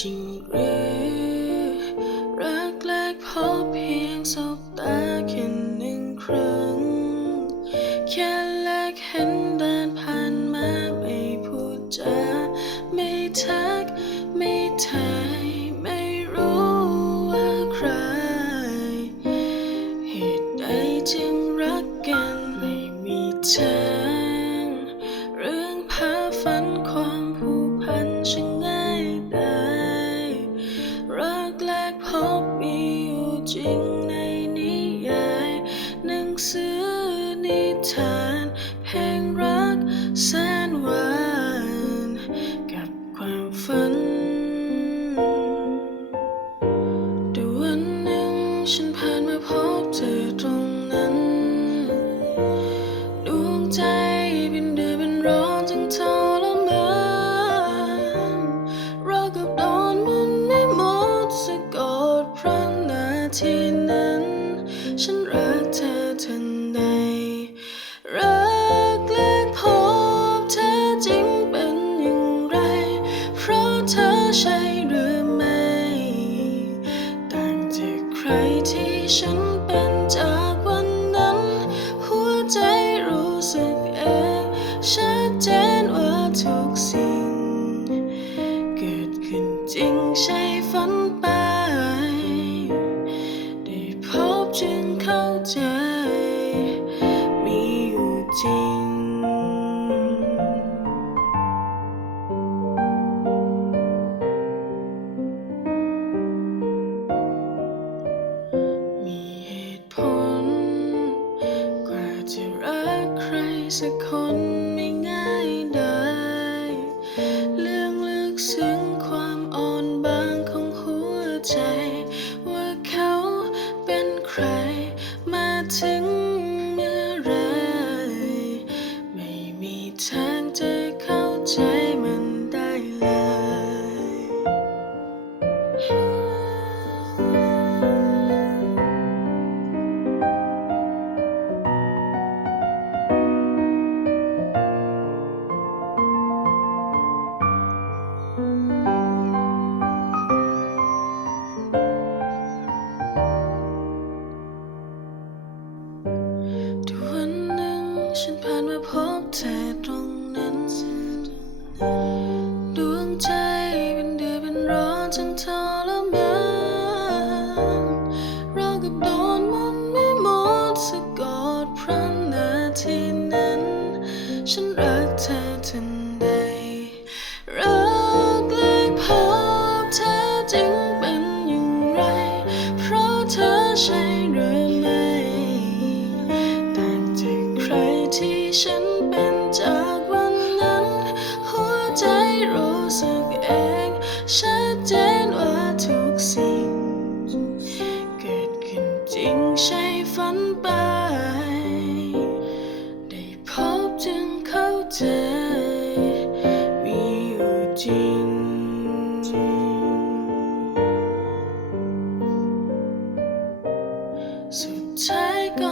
จริงหรือรักแรกพบเพียงสบตาแค่หนึ่งครั้ง แค่แลกเห็นเดินผ่าน แเธอทันใด รักแรกพบเธอจริงเป็นอย่างไร เพราะเธอใช่หรือไม่ ต่างจากใครที่ฉันเป็นจากวันนั้น หัวใจรู้สึกเองชัดเจนว่าทุกสิ่ง เกิดขึ้นจริงใช่ฝันไป จึงเข้าใจ มีอยู่จริง มีเหตุผล กว่าจะรักใครสักคน ใจมันได้เลยทุกวันหนึ่งฉันผ่านมาพบเธอตรงนั้น ดวงใจเป็นเดือดเป็นร้อนจนทรมานเรากับโดนมันไม่หมดสะกดพราะนาทีนั้น ฉันรักเธอ อิงใช่ฝันไป ได้พบจึงเข้าใจ มีอยู่จริง สุดท้ายก็